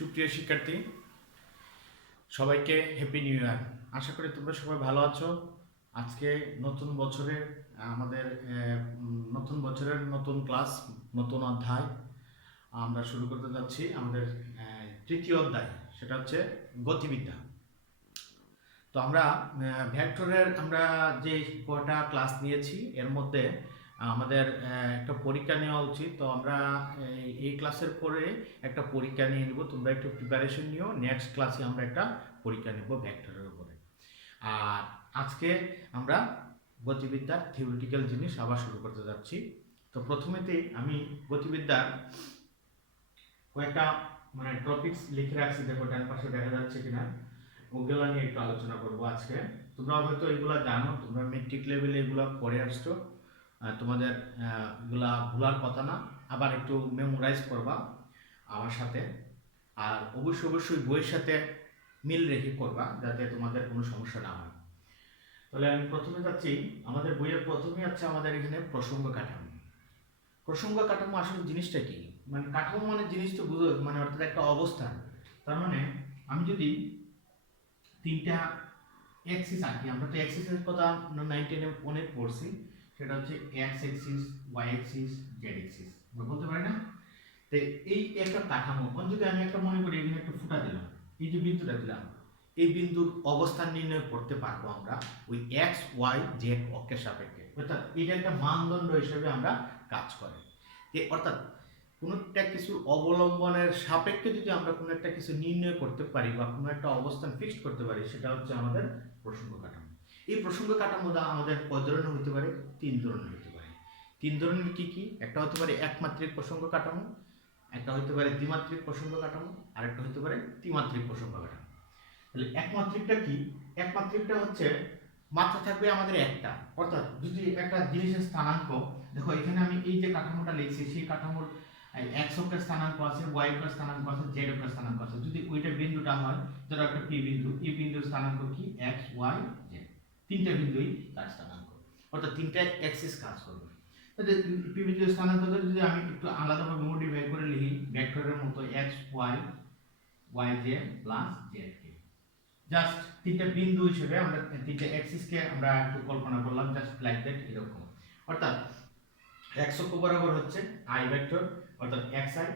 সুপ্রিয় শিক্ষার্থী, সবাইকে হ্যাপি নিউ ইয়ার। আশা করি তোমরা সবাই ভালো আছো। আজকে নতুন বছরের আমাদের নতুন বছরের নতুন ক্লাস, নতুন অধ্যায় আমরা শুরু করতে যাচ্ছি। আমাদের তৃতীয় অধ্যায়, সেটা হচ্ছে গতিবিদ্যা। তো আমরা ভেক্টরের আমরা যে কটা ক্লাস নিয়েছি এর মধ্যে আমাদের একটা পরীক্ষা নেওয়া উচিত। তো আমরা এই ক্লাসের পরে একটা পরীক্ষা নিয়ে নেব। তোমরা একটু প্রিপারেশন নিও, নেক্সট ক্লাসে আমরা একটা পরীক্ষা নেব ভেক্টরের উপরে। আর আজকে আমরা গতিবিদ্যার থিওরিটিক্যাল জিনিস আবার শুরু করতে যাচ্ছি। তো প্রথমেতেই আমি গতিবিদ্যার কয়েকটা টপিকস লিখে রাখছি, দেখো ডান পাশে দেখা যাচ্ছে কিনা, ওগুলো নিয়ে একটু আলোচনা করবো আজকে। তোমরা হয়তো এগুলো জানো, তোমরা মেট্রিক লেভেলে এগুলো পড়ে আসছো, তোমাদের এগুলা ভুলার কথা না, আবার একটু মেমোরাইজ করবা আমার সাথে। আর অবশ্যই বইয়ের সাথে মিল রেখে করবা, যাতে তোমাদের কোনো সমস্যা না হয়। তাহলে আমি প্রথমে যাচ্ছি, আমাদের বইয়ের প্রথমে আছে আমাদের এখানে প্রসঙ্গ কাঠামো। প্রসঙ্গ কাঠামো আসলে জিনিসটা কি? কাঠামো জিনিস তো বুঝো, অর্থাৎ একটা অবস্থান। তার আমি যদি তিনটা অ্যাক্সিস আঁকি, আমরা তো অ্যাক্সিসের কথা 9 10 অনেক পড়ছি, সেটা হচ্ছে x axis, y axis, z axis, আমরা বলতে পারি না? তো এই একটা কাঠামো, যদি আমি একটা মনে করি এখানে একটা ফুটা দিলাম, এই যে বিন্দুটা দিলাম, এই বিন্দুর অবস্থান নির্ণয় করতে পারবো আমরা ওই এক্স ওয়াই জেড অক্ষের সাপেক্ষে। অর্থাৎ এটা একটা মানদণ্ড হিসেবে আমরা কাজ করে। অর্থাৎ কোনো একটা কিছু অবলম্বনের সাপেক্ষে যদি আমরা কোনো একটা কিছু নির্ণয় করতে পারি বা কোনো একটা অবস্থান ফিক্সড করতে পারি, সেটা হচ্ছে আমাদের প্রসঙ্গ কাঠামো। এই প্রসঙ্গ কাঠামোটা আমাদের কয় ধরনের হতে পারে? 3 ধরনের হতে পারে। 3 ধরনের কি কি? একটা হতে পারে একমাত্রিক প্রসঙ্গ কাঠামো, একটা হতে পারে দ্বিমাত্রিক প্রসঙ্গ কাঠামো, আর একটা হতে পারে ত্রিমাত্রিক প্রসঙ্গ কাঠামো। তাহলে একমাত্রিকটা কি? একমাত্রিকটা হচ্ছে মাত্রা থাকবে আমাদের একটা, অর্থাৎ যদি একটা জিনিসের স্থানাঙ্ক, দেখো এখানে আমি এই যে কাঠামোটা লিখছি, সেই কাঠামোর এক্স অক্ষের স্থানাঙ্ক আছে, ওয়াই অক্ষের স্থানাঙ্ক আছে, জেড অক্ষের স্থানাঙ্ক আছে। যদি ওইটা বিন্দুটা হয়, ধরো একটা পি বিন্দু, এই বিন্দুর স্থানাঙ্ক কি? এক্স ওয়াই জেড, তিনটা বিন্দুই তার স্থানাঙ্ক, অর্থাৎ তিনটা অ্যাক্সিস কাজ করবে। তাহলে পি বিন্দুর স্থানাঙ্ক যদি আমি একটু আলাদাভাবে মডিফাই করে লিখি, ভেক্টরের মতো X Y Y Z plus Z কে, জাস্ট তিনটা বিন্দু হিসেবে আমরা তিনটা অ্যাক্সিসকে আমরা একটু কল্পনা করলাম, জাস্ট লাইক দ্যাট, এরকম। অর্থাৎ x অক্ষ বরাবর হচ্ছে i ভেক্টর, অর্থাৎ xi,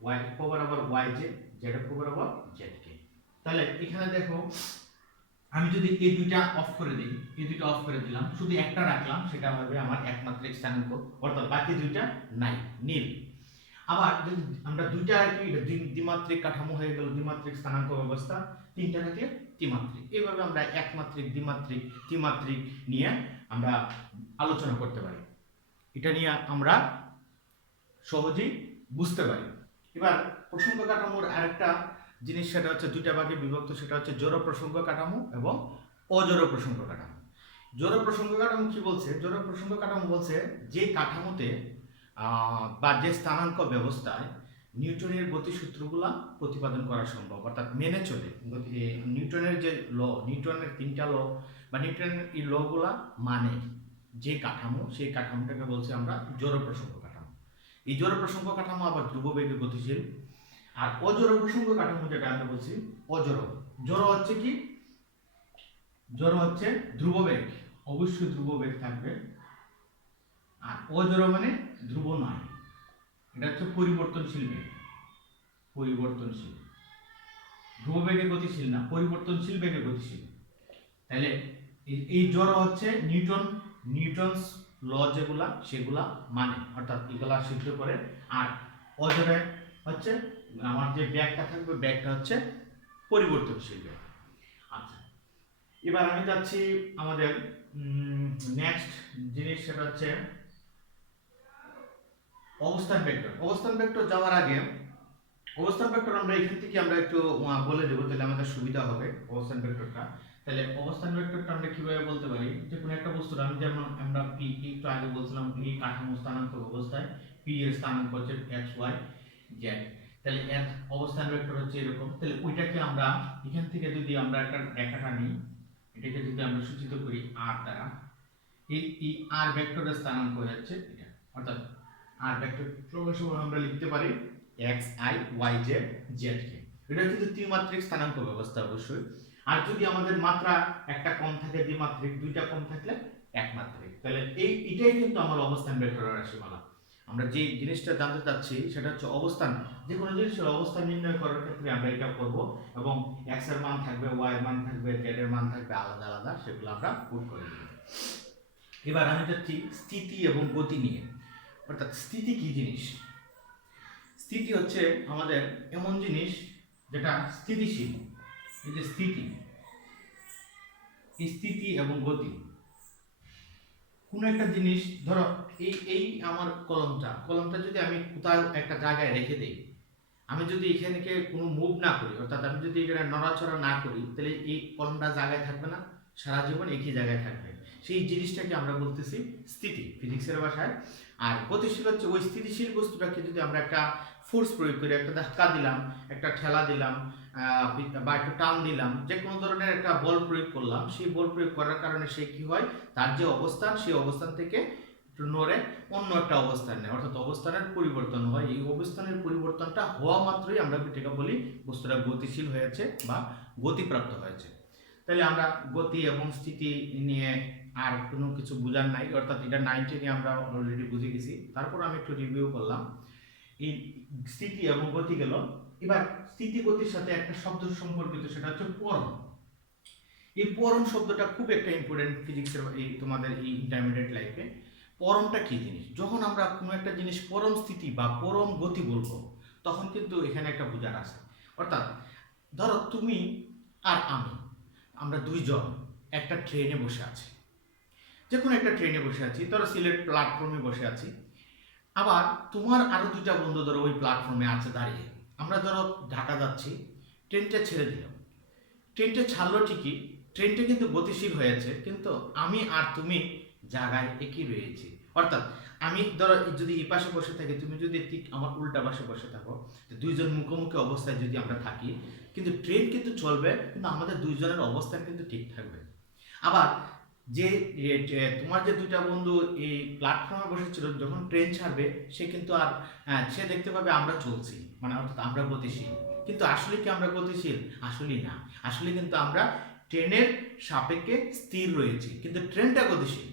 y অক্ষ বরাবর yj, z অক্ষ বরাবর zk। তাহলে এখানে দেখো, আমি যদি এই দুইটা অফ করে দিই, এই দুইটা অফ করে দিলাম, শুধু একটা রাখলাম, সেটা হবে আমার একমাত্রিক স্থানাঙ্ক, অর্থাৎ বাকি দুইটা নাই, নীল। আবার যদি আমরা দুইটা রাখি, এটা দ্বিমাত্রিক কাঠামো হয়ে গেল, দ্বিমাত্রিক স্থানাঙ্ক ব্যবস্থা। তিনটা রাখলে ত্রিমাত্রিক। এইভাবে আমরা একমাত্রিক, দ্বিমাত্রিক, ত্রিমাত্রিক নিয়ে আমরা আলোচনা করতে পারি। এটা নিয়ে আমরা সহজেই বুঝতে পারি। এবার প্রসঙ্গ কাঠামোর আরেকটা জিনিস, সেটা হচ্ছে দুইটা ভাগে বিভক্ত, সেটা হচ্ছে জড় প্রসঙ্গ কাঠামো এবং অজড় প্রসঙ্গ কাঠামো। জড় প্রসঙ্গ কাঠামো কি বলছে? জড় প্রসঙ্গ কাঠামো বলছে যে কাঠামোতে বা যে স্থানাঙ্ক ব্যবস্থায় নিউটনের গতিসূত্রগুলা প্রতিপাদন করা সম্ভব, অর্থাৎ মেনে চলে। নিউটনের যে ল, নিউটনের 3টা ল বা নিউটনের এই লগুলা মানে যে কাঠামো, সেই কাঠামোটাকে বলছি আমরা জড় প্রসঙ্গ কাঠামো। এই জড় প্রসঙ্গ কাঠামো আবার ধ্রুববেগে গতিশীল। আর অজড় প্রসঙ্গ কাঠামো যেটা আমরা বলছি অজড়। জড় হচ্ছে কি? জড় হচ্ছে ধ্রুববেগ, অবশ্যই ধ্রুববেগ থাকবে। আর অজড় ধ্রুব নয়, এটা হচ্ছে পরিবর্তনশীল বেগ। পরিবর্তনশীল, ধ্রুববেগে গতিশীল না, পরিবর্তনশীল বেগে গতিশীল। তাহলে এই জড় হচ্ছে নিউটনস ল যেগুলা, সেগুলা অর্থাৎ এগুলা সিদ্ধ করে। আর অজড়ে হচ্ছে আমার যে ব্যাগটা থাকবে, ব্যাগটা হচ্ছে পরিবর্তনশীল ব্যাগ। আচ্ছা, এবার আমি যাচ্ছি আমাদের নেক্সট জিনিস, সেটা হচ্ছে অবস্থান ভেক্টর। অবস্থান ভেক্টর যাওয়ার আগে, অবস্থান ভেক্টর আমরা এখান থেকে আমরা একটু বলে দেবো, তাহলে আমাদের সুবিধা হবে অবস্থান ভেক্টরটা। তাহলে অবস্থান ভেক্টরটা আমরা কিভাবে বলতে পারি? যে কোনো একটা বস্তুর, আমি যেমন আমরা পি একটু আগে বলছিলাম, এই কাঠামো স্থানাঙ্ক অবস্থায় পি এর স্থানাঙ্ক হচ্ছে এক্স ওয়াই জেড। তাহলে এর অবস্থান ভেক্টর হচ্ছে এরকম। তাহলে ওইটাকে আমরা এখান থেকে যদি আমরা একটা রেখাটা নিই, এটাকে যদি আমরা সূচিত করি আর দ্বারা, এই আর ভেক্টরের স্থানাঙ্ক হচ্ছে এটা, অর্থাৎ আর ভেক্টর ক্রমশ আমরা লিখতে পারি X I Y Z Z কে। এটা কিন্তু ত্রিমাত্রিক স্থানাঙ্ক ব্যবস্থা অবশ্যই। আর যদি আমাদের মাত্রা একটা কম থাকে দ্বিমাত্রিক, দুইটা কম থাকলে একমাত্রিক। তাহলে এটাই কিন্তু আমার অবস্থান ভেক্টরের রাশিমালা। আমরা যে জিনিসটা জানতে চাচ্ছি সেটা হচ্ছে অবস্থান। যে কোনো জিনিসের অবস্থান নির্ণয় করার ক্ষেত্রে আমরা এটা করব, এবং x এর মান থাকবে, y এর মান থাকবে, z এর মান থাকবে আলাদা আলাদা, সেগুলো আমরা পুট করে দেব। এবার আমি যাচ্ছি স্থিতি এবং গতি নিয়ে। অর্থাৎ স্থিতি কি জিনিস? স্থিতি হচ্ছে আমাদের এমন জিনিস যেটা স্থিতিশীল। এই যে স্থিতি এবং গতি, কোন একটা জিনিস ধরো এই আমার কলমটা যদি আমি কোথাও একটা জায়গায় রেখে দেই, আমি যদি এখানে কোনো মুভ না করি, অর্থাৎ আমি যদি এখানে নড়াচড়া না করি, তাহলে এই কলমটা জায়গায় থাকবে না, সারা জীবন একই জায়গায় থাকবে। সেই জিনিসটাকে আমরা বলতেছি স্থিতি ফিজিক্সের ভাষায়। আর গতিশীল হচ্ছে ওই স্থিতিশীল বস্তুটাকে যদি আমরা একটা ফোর্স প্রয়োগ করি, একটা ধাক্কা দিলাম, একটা ঠেলা দিলাম, বা একটু টান দিলাম, যে কোনো ধরনের একটা বল প্রয়োগ করলাম, সেই বল প্রয়োগ করার কারণে সে কি হয়, তার যে অবস্থান সেই অবস্থান থেকে একটু নড়ে অন্য একটা অবস্থান নেয়, অর্থাৎ অবস্থানের পরিবর্তন হয়। এই অবস্থানের পরিবর্তনটা হওয়া মাত্রই আমরা এটাকে বলি বস্তুটা গতিশীল হয়েছে বা গতিপ্রাপ্ত হয়েছে। তাহলে আমরা গতি এবং স্থিতি নিয়ে আর কোনো কিছু বোঝার নাই, অর্থাৎ এটা 90 নিয়ে আমরা অলরেডি বুঝে গেছি। তারপর আমি একটু রিভিউ করলাম এই স্থিতি এবং গতি গেল। এবার স্থিতি গতির সাথে একটা শব্দ সম্পর্কিত, সেটা হচ্ছে পরম। এই পরম শব্দটা খুব একটা ইম্পর্টেন্ট ফিজিক্সের এই তোমাদের এই ইন্টারমিডিয়েট লাইফে। পরমটা কি জিনিস? যখন আমরা কোনো একটা জিনিস পরম স্থিতি বা পরম গতি বলবো, তখন কিন্তু এখানে একটা বোঝার আছে। অর্থাৎ ধরো তুমি আর আমরা দুইজন একটা ট্রেনে বসে আছি, যে কোনো একটা ট্রেনে বসে আছি, ধরো সিলেট প্ল্যাটফর্মে বসে আছি। আবার তোমার আরো দুইটা বন্ধু ধরো ওই প্ল্যাটফর্মে আছে দাঁড়িয়ে। আমরা ধরো ঢাকা যাচ্ছি, ট্রেনটা ছেড়ে দিলাম, ট্রেনটা ছাড়লো ঠিকই, ট্রেনটা কিন্তু গতিশীল হয়েছে, কিন্তু আমি আর তুমি জায়গায় একই রয়েছি। অর্থাৎ আমি ধরো যদি এই পাশে বসে থাকি, তুমি যদি ঠিক আমার উল্টা পাশে বসে থাকো, দুইজন মুখোমুখি অবস্থায় যদি আমরা থাকি, কিন্তু ট্রেন কিন্তু চলবে, কিন্তু আমাদের দুইজনের অবস্থান কিন্তু ঠিক থাকবে। আবার যে তোমার যে দুইটা বন্ধু এই প্ল্যাটফর্মে বসেছিল, যখন ট্রেন ছাড়বে সে কিন্তু আর সে দেখতে পাবে আমরা চলছি, মানে অর্থাৎ আমরা গতিশীল। কিন্তু আসলে কি আমরা গতিশীল? আসলেই না। আসলে কিন্তু আমরা ট্রেনের সাপেক্ষে স্থির রয়েছি, কিন্তু ট্রেনটা গতিশীল।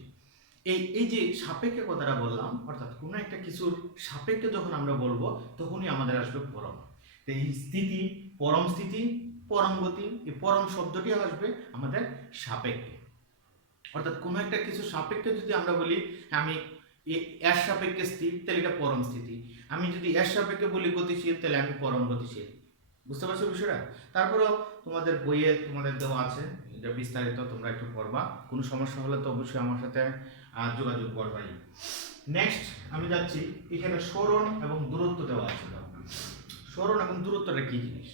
এই যে সাপেক্ষে কথাটা বললাম, অর্থাৎ কোনো একটা কিছুর সাপেক্ষে যখন আমরা বলবো, তখনই আমাদের আসবে পরম। তো এই স্থিতি, পরম গতি, এই পরম শব্দটি আসবে আমাদের সাপেক্ষে। অর্থাৎ কোনো একটা কিছু সাপেক্ষে যদি আমরা বলি আমি এর সাপেক্ষে স্থির, তাহলে এটা পরম স্থিতি। আমি যদি এর সাপেক্ষে বলি গতিশীল, তাহলে আমি পরম গতিশীল। বুঝতে পারছো বিষয়টা? তারপরেও তোমাদের বইয়ে তোমাদের দেওয়া আছে, এটা বিস্তারিত তোমরা একটু পড়বা। কোনো সমস্যা হলে তো অবশ্যই আমার সাথে যোগাযোগ করবাই। নেক্সট আমি যাচ্ছি, এখানে সরণ এবং দূরত্ব দেওয়া আছে। সরণ এবং দূরত্বটা কি জিনিস?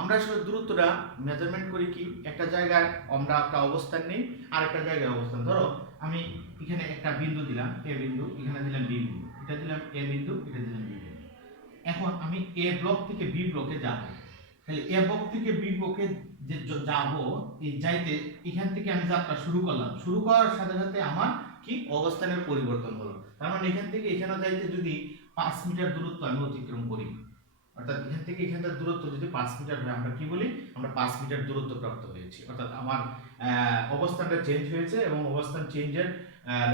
আমরা আসলে দূরত্বটা মেজারমেন্ট করি কি, একটা জায়গায় আমরা একটা অবস্থান নেই, আর একটা জায়গায় অবস্থান। ধরো আমি এখানে একটা বিন্দু দিলাম, এ বিন্দু, এখানে দিলাম বি বিন্দু, এটা দিলাম এ বিন্দু, এটা দিলাম বি বিন্দু। এখন আমি এ ব্লক থেকে বি ব্লকে যাব, তাহলে এ ব্লক থেকে বি ব্লকে যে যাব, এই যাইতে এখান থেকে আমি যাত্রা শুরু করলাম, শুরু করার সাথে সাথে আমার কি অবস্থানের পরিবর্তন হলো। তার মানে এখান থেকে এখানে যাইতে যদি 5 মিটার দূরত্ব আমি অতিক্রম করি, অর্থাৎ এখান থেকে এখানকার দূরত্ব যদি 5 মিটার হয়, আমরা কি বলি, আমরা 5 মিটার দূরত্ব প্রাপ্ত হয়েছি। অর্থাৎ আমার অবস্থানটা চেঞ্জ হয়েছে, এবং অবস্থান চেঞ্জের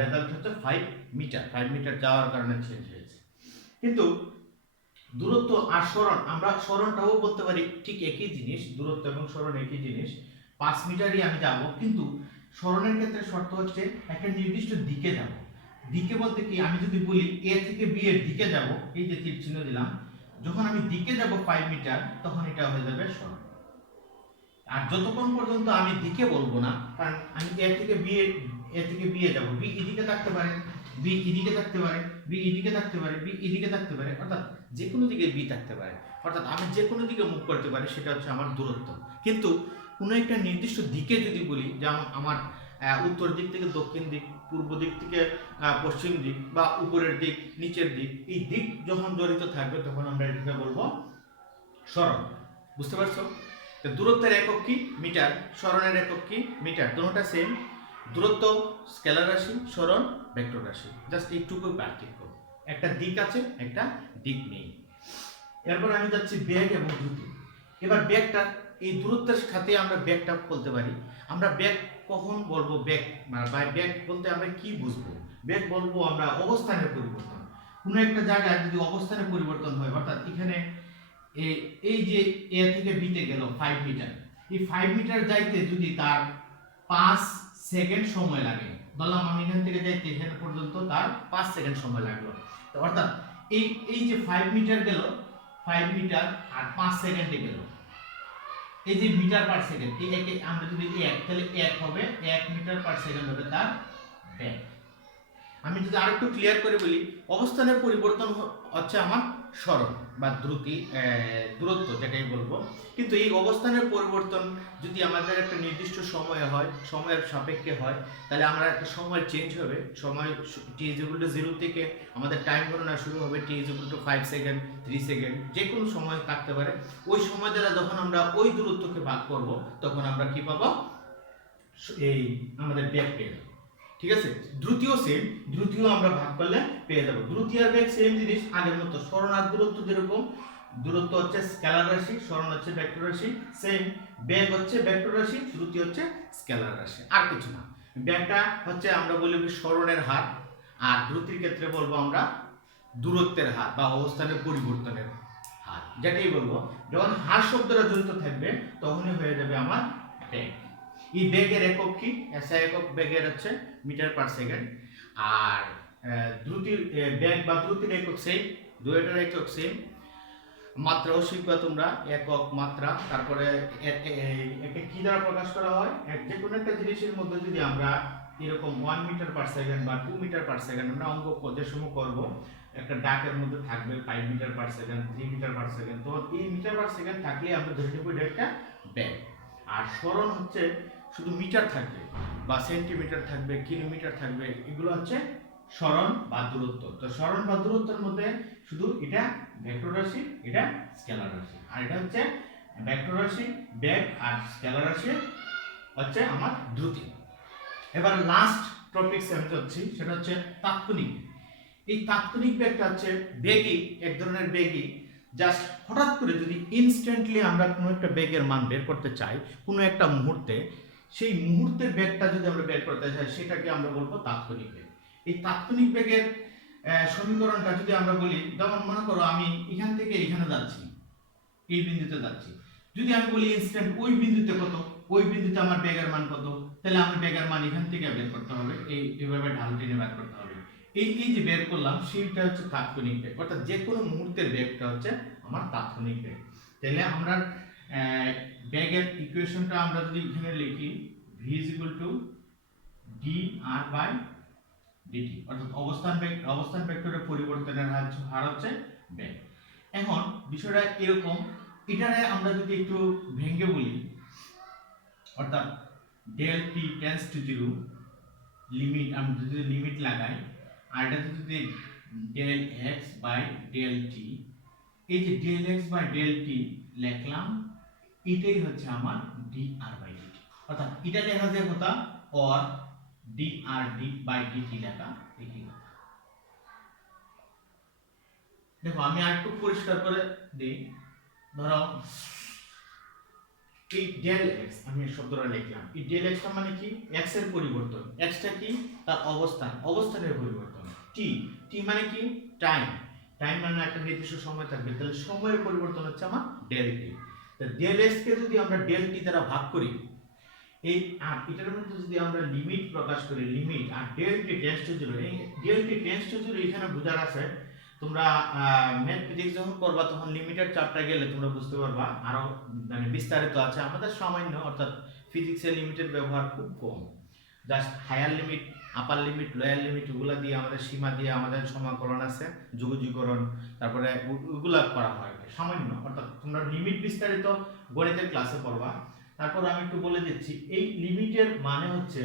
রেজাল্ট হচ্ছে 5 মিটার। 5 মিটার যাওয়ার কারণে চেঞ্জ হয়েছে। কিন্তু দূরত্ব আর সরণ, আমরা সরণটাও বলতে পারি ঠিক একই জিনিস, দূরত্ব এবং সরণ একই জিনিস। 5 মিটারই আমি যাব, কিন্তু সরণের ক্ষেত্রে শর্ত হচ্ছে একটা নির্দিষ্ট দিকে যাব। দিকে বলতে কি, আমি যদি বলি এ থেকে বি এর দিকে যাব, এই যে তীর চিহ্ন দিলাম, যখন আমি দিকে যাব 5 মিটার, তখন এটা হয়ে যাবে সরণ। আর যতক্ষণ পর্যন্ত আমি দিকে বলবো না, কারণ আমি এ থেকে বি এ যাব, বি এদিকে থাকতে পারে, বি এদিকে থাকতে পারে, বি এদিকে থাকতে পারে, বি এদিকে থাকতে পারে, অর্থাৎ যে কোনো দিকে বি থাকতে পারে, অর্থাৎ আমি যে কোনো দিকে মুভ করতে পারি, সেটা হচ্ছে আমার দূরত্ব। কিন্তু কোনো একটা নির্দিষ্ট দিকে যদি বলি, যেমন আমার উত্তর দিক থেকে দক্ষিণ দিক, পূর্ব দিক থেকে পশ্চিম দিক, বা উপরের দিক, নিচের দিক, এই দিক যখন জড়িত থাকবে, তখন আমরা এটাকে বলবো সরণ। বুঝতে পারছো? দূরত্বের একক কি? মিটার। সরণের একক কি? মিটার। দুটোটা সেম। দূরত্ব স্কেলার রাশি, সরণ ভেক্টর রাশি, জাস্ট এইটুকুই পার্থক্য। একটা দিক আছে, একটা দিক নেই। এরপর আমি যাচ্ছি বেগ এবং দ্রুতি। এবার ব্যাগটা এই দূরত্বের সাথে আমরা ব্যাগটা বলতে পারি। আমরা ব্যাগ কখন বলবো ব্যাগ, বা ব্যাগ বলতে আমরা কি বুঝবো? ব্যাগ বলবো আমরা অবস্থানের পরিবর্তন। কোনো একটা জায়গায় যদি অবস্থানের পরিবর্তন হয়, অর্থাৎ এখানে এই যে এ থেকে বিতে গেল 5 মিটার, এই 5 মিটার যাইতে যদি তার 5 সেকেন্ড সময় লাগে, ধরলাম আমি এখান থেকে যাইতে এখানে পর্যন্ত তার 5 সেকেন্ড সময় লাগলো, তো অর্থাৎ এই যে 5 মিটার গেল, 5 মিটার আর 5 সেকেন্ডে গেল, এই যে মিটার পার সেকেন্ড, এই একে আমরা যদি এক, তাহলে 1 হবে 1 মিটার পার সেকেন্ড হবে তার ব্যাগ। আমি যদি আরেকটু ক্লিয়ার করে বলি, অবস্থানের পরিবর্তন হচ্ছে আমার সরণ বা দূরত্ব যেটাই বলবো। কিন্তু এই অবস্থানের পরিবর্তন যদি আমাদের একটা নির্দিষ্ট সময়ে হয়, সময়ের সাপেক্ষে হয়, তাহলে আমরা একটা সময় চেঞ্জ হবে। সময় t=0 থেকে আমাদের টাইম গণনা শুরু হবে, t=5 সেকেন্ড, 3 সেকেন্ড, যে কোনো সময় থাকতে পারে। ওই সময় দ্বারা যখন আমরা ওই দূরত্বকে ভাগ করব, তখন আমরা কি পাবো? এই আমাদের ব্যাগ পেয়ে যাবো। ঠিক আছে, দ্রুতিও সেম, দ্রুতিও আমরা ভাগ করলে পেয়ে যাব। দ্রুতি আর বেগ সেম জিনিস, আগের মতো। সরণ আর দূরত্ব যেরকম, দূরত্ব হচ্ছে স্কেলার রাশি, সরণ হচ্ছে ভেক্টর রাশি, সেম বেগ হচ্ছে ভেক্টর রাশি, দ্রুতি হচ্ছে স্কেলার রাশি, আর কিছু না। বেগটা হচ্ছে আমরা বলি সরণের হার, আর দ্রুতির ক্ষেত্রে বলবো আমরা দূরত্বের হার বা অবস্থানের পরিবর্তনের হার, যেটাই বলবো। যখন হার শব্দটা জড়িত থাকবে তখনই হয়ে যাবে আমার বেগ। এই বেগের একক কি? এসআই একক বেগের হচ্ছে মিটার পার সেকেন্ড, আর দ্রুতির বেগ বা দ্রুতির একক সেম, দুইটার একক সেম। মাত্রাও শিখবা তোমরা, একক মাত্রা। তারপরে একে কি দ্বারা প্রকাশ করা হয়? যে কোনো একটা জিনিসের মধ্যে যদি আমরা এরকম 1 মিটার পার সেকেন্ড বা 2 মিটার পার সেকেন্ড আমরা অঙ্ক যে সময় করব, একটা ডাকের মধ্যে থাকবে 5 metre per second, 3 metre per second, তো এই মিটার পার সেকেন্ড থাকলে আমরা ধরে নেব এটা একটা বেগ। আর সরণ হচ্ছে শুধু মিটার থাকবে বা সেন্টিমিটার থাকবে, কিলোমিটার থাকবে, এগুলো হচ্ছে সরণ বা দূরত্ব। তো সরণ বা দূরত্বের মধ্যে শুধু এটা ভেক্টর রাশি, এটা স্কেলার রাশি, আর এটা হচ্ছে ভেক্টর রাশি বেগ, আর স্কেলার রাশি হচ্ছে আমার দ্রুতি। এবার লাস্ট টপিক আমি যাচ্ছি, সেটা হচ্ছে তাৎক্ষণিক। এই তাৎক্ষণিক বেগটা হচ্ছে বেগই, এক ধরনের বেগই, জাস্ট হঠাৎ করে যদি ইনস্ট্যান্টলি আমরা কোনো একটা বেগের মান বের করতে চাই কোনো একটা মুহূর্তে, সেই মুহূর্তের বেগটা যদি আমরা বের করতে চাই, সেটাকে আমরা বলবো তাৎক্ষণিক বেগ। এই তাৎক্ষণিক বেগের সমীকরণটা যদি আমরা বলি, যেমন মনে করো আমি এখান থেকে এখানে যাচ্ছি, এই বিন্দুতে যাচ্ছি, যদি আমি বলি ইনস্ট্যান্ট ওই বিন্দুতে কত, ওই বিন্দুতে আমার বেগের মান কত, তাহলে আমার বেগের মান এখান থেকে বের করতে হবে, এইভাবে ঢাল টেনে বের করতে হবে। এই যে বের করলাম, সেইটা হচ্ছে তাৎক্ষণিক বেগ, অর্থাৎ যে কোনো মুহূর্তের বেগটা হচ্ছে আমার তাৎক্ষণিক বেগ। তাহলে আমরা বেগের ইকুয়েশনটা আমরা যদি এখানে লিখি, v dr/dt, অর্থাৎ অবস্থান ভেক্টরের পরিবর্তনের হার হচ্ছে বেগ। এখন বিষয়টা এরকম, এটারে আমরা যদি একটু ভেঙে বলি, অর্থাৎ del t tends to 0, limit আমি যদি লিমিট লাগাই, আর এটা যদি del x by del t, এই যে del x by del t লিখলাম, এটাই হচ্ছে আমার dr/dt, অর্থাৎ এটা লেখা যায় কথা or dr/dt লেখা একই কথা। দেখো আমি আরেকটু পরিষ্কার করে দেই, ধরো এই del x আমি এই শব্দটা লিখলাম, এই del x টা মানে কি? x এর পরিবর্তন। x টা কি? তার অবস্থানের পরিবর্তন। t মানে কি? টাইম মানে একটা নির্দিষ্ট সময় থাকবে, তাহলে সময়ের পরিবর্তন হচ্ছে আমার del t। তো del x কে যদি আমরা del t দ্বারা ভাগ করি, এই এটার মধ্যে যদি আমরা লিমিট প্রকাশ করি, লিমিট আর del t টেন্ডস টু 0, এই del t টেন্ডস টু 0 এখানে বোঝার আছে। তোমরা ম্যাথ ফিজিক্স যখন করবা তখন লিমিটের চাপটা গেলে তোমরা বুঝতে পারবা, আরো মানে বিস্তারিত আছে। আমাদের সামান্য, অর্থাৎ ফিজিক্সের লিমিটের ব্যবহার খুব কম, just higher limit, upper limit, lower limit, ওগুলা দিয়ে আমাদের সীমা দিয়ে আমাদের সমাকলন আছে, যুগজীকরণ, তারপরে ওগুলা করা হয় সামান্য। অর্থাৎ তোমরা লিমিট বিস্তারিত গণিতের ক্লাসে পড়বা। তারপর আমি একটু বলে দিচ্ছি, এই লিমিটের মানে হচ্ছে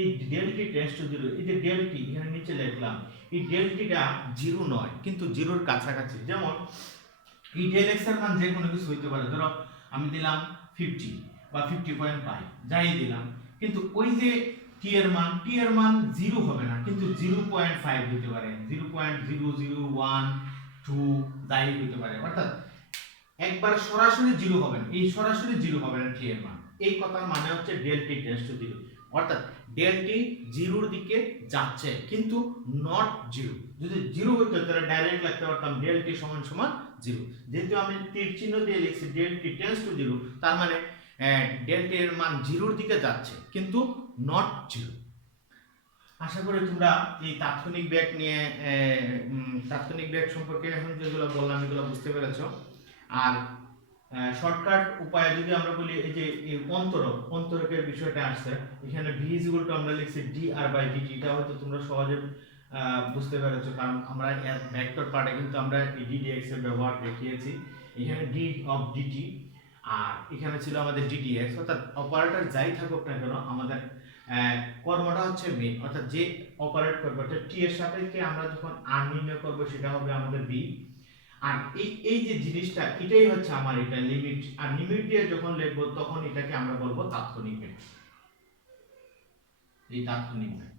এই del t টেন্ডস টু 0, এই যে del t এখানে নিচে লিখলাম, এই del t টা 0 নয় কিন্তু 0 এর কাছাকাছি। যেমন এই del x এর মান যে কোনো কিছু হইতে পারে, ধরো আমি দিলাম 50 বা 50.5 যাই দিলাম, কিন্তু ওই যে t এর মান 0 হবে না, কিন্তু 0.5 হতে পারে, 0.0012 যাই হতে পারে। অর্থাৎ একবার সরাসরি জিরো হবে না, এই সরাসরি জিরো হবে না টি এর মান। এই কথার মানে হচ্ছে del t tends to zero, অর্থাৎ ডেল টি জিরোর দিকে যাচ্ছে কিন্তু নট জিরো। যদি জিরো হতো তাহলে ডাইরেক্ট লিখতে পারতাম ডেল টি সমান সমান জিরো। যেহেতু আমি তীর চিহ্ন দিয়ে লিখছি del t tends to zero, তার মানে ডেল টি এর মান জিরোর দিকে যাচ্ছে কিন্তু নট জিরো। আশা করি তোমরা এই তাৎক্ষণিক বেগ নিয়ে তাৎক্ষণিক বেগ সম্পর্কে এখন যেগুলো বললাম এগুলো বুঝতে পেরেছো। আর শর্টকাট উপায়ে যদি আমরা বলি, এই যে অন্তরকের বিষয়টা আসছে এখানে v = আমরা লিখছি dr/dt, এটা হয়তো তোমরা সহজে বুঝতে পেরেছো, কারণ আমরা এর ভেক্টর পার্টে কিন্তু আমরা এই ddx এর ব্যবহার দেখিয়েছি। এখানে d অফ dt আর এখানে ছিল আমাদের ddx, অর্থাৎ অপারেটর যাই থাকুক না কেন আমাদের কর্মটা হচ্ছে মেইন, অর্থাৎ যে অপারেট করবে অর্থাৎ t এর সাপেক্ষে আমরা যখন r নির্ণয় করব সেটা হবে আমাদের b। আর এই যে জিনিসটা এটাই হচ্ছে আমার এটা লিমিট, আর লিমিট দিয়ে যখন লিখব তখন এটাকে আমরা বলবো তাৎক্ষণিক বেগ। এই তাৎক্ষণিক বেগ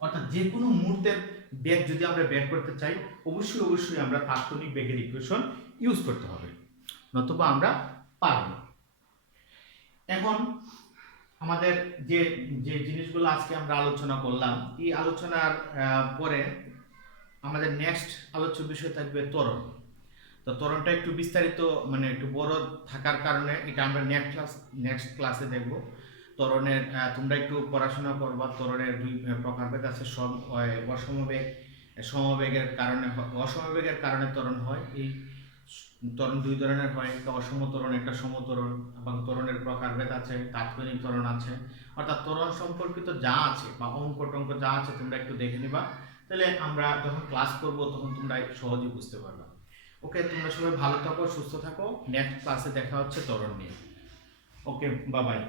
অর্থাৎ যে কোনো মুহূর্তের বেগ যদি আমরা বের করতে চাই অবশ্যই আমরা তাৎক্ষণিক বেগের ইকুয়েশন ইউজ করতে হবে, নতুবা আমরা পারব না। এখন আমাদের যে যে জিনিসগুলো আজকে আমরা আলোচনা করলাম, এই আলোচনার পরে আমাদের নেক্সট আলোচ্য বিষয় থাকবে ত্বরণ। তো ত্বরণটা একটু বিস্তারিত মানে একটু বড় থাকার কারণে এটা আমরা নেক্সট ক্লাসে দেখব। ত্বরণের তোমরা একটু পড়াশোনা করবা। ত্বরণের দুই প্রকারভেদ আছে, অসমবেগ, সমবেগের কারণে অসমবেগের কারণে ত্বরণ হয়। এই ত্বরণ দুই ধরনের হয়, একটা অসম ত্বরণ একটা সমত্বরণ, এবং ত্বরণের প্রকারভেদ আছে, তাৎক্ষণিক ত্বরণ আছে। অর্থাৎ ত্বরণ সম্পর্কিত যা আছে বা অঙ্ক টঙ্ক যা আছে তোমরা একটু দেখে নিবা, তাহলে আমরা যখন ক্লাস করব তখন তোমরা সহজেই বুঝতে পারবে। ওকে, তোমরা সবাই ভালো থাকো, সুস্থ থাকো। নেক্সট ক্লাসে দেখা হচ্ছে ত্বরণ নিয়ে। ওকে, বাই বাই।